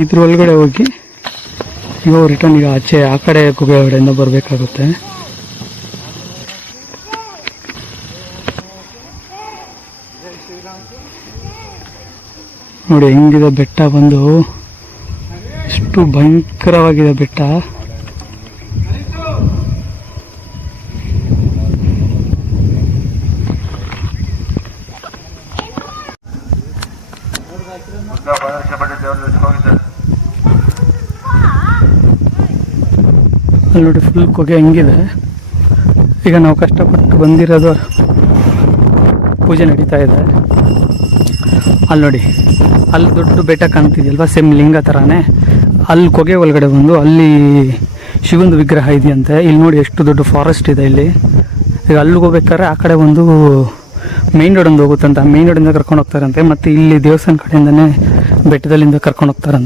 ಇದ್ರ ಒಳಗಡೆ ಹೋಗಿ ಇವಾಗ ರಿಟರ್ನ್ ಈಗ ಆಚೆ ಆ ಕಡೆ ಗುಹೆ ಒಳಗಡೆಯಿಂದ ಬರಬೇಕಾಗುತ್ತೆ. ನೋಡಿ ಹೆಂಗಿದೆ ಬೆಟ್ಟ, ಬಂದು ಎಷ್ಟು ಭಯಂಕರವಾಗಿದೆ ಬೆಟ್ಟ. ಅಲ್ಲಿ ನೋಡಿ ಫುಲ್ ಹೊಗೆ ಹೆಂಗಿದೆ. ಈಗ ನಾವು ಕಷ್ಟಪಟ್ಟು ಬಂದಿರೋದು, ಪೂಜೆ ನಡೀತಾ ಇದೆ. ಅಲ್ಲಿ ನೋಡಿ, ಅಲ್ಲಿ ದೊಡ್ಡ ಬೆಟ್ಟ ಕಾಣ್ತಿದೆಯಲ್ವಾ, ಸೇಮ್ ಲಿಂಗ ಥರನೇ. ಅಲ್ಲಿ ಹೊಗೆ ಒಳಗಡೆ ಬಂದು ಅಲ್ಲಿ ಶಿವಂದು ವಿಗ್ರಹ ಇದೆಯಂತೆ. ಇಲ್ಲಿ ನೋಡಿ ಎಷ್ಟು ದೊಡ್ಡ ಫಾರೆಸ್ಟ್ ಇದೆ ಇಲ್ಲಿ. ಈಗ ಅಲ್ಲಿಗೆ ಹೋಗ್ಬೇಕಾದ್ರೆ ಆ ಕಡೆ ಒಂದು ಮೈನ್ ರೋಡ್ ಒಂದು ಹೋಗುತ್ತಂತೆ, ಆ ಮೈನ್ ರೋಡಿಂದ ಕರ್ಕೊಂಡು ಹೋಗ್ತಾರಂತೆ. ಮತ್ತು ಇಲ್ಲಿ ದೇವಸ್ಥಾನ ಕಡೆಯಿಂದನೇ ಬೆಟ್ಟದಲ್ಲಿಂದ ಕರ್ಕೊಂಡು ಹೋಗ್ತಾರಂತೆ.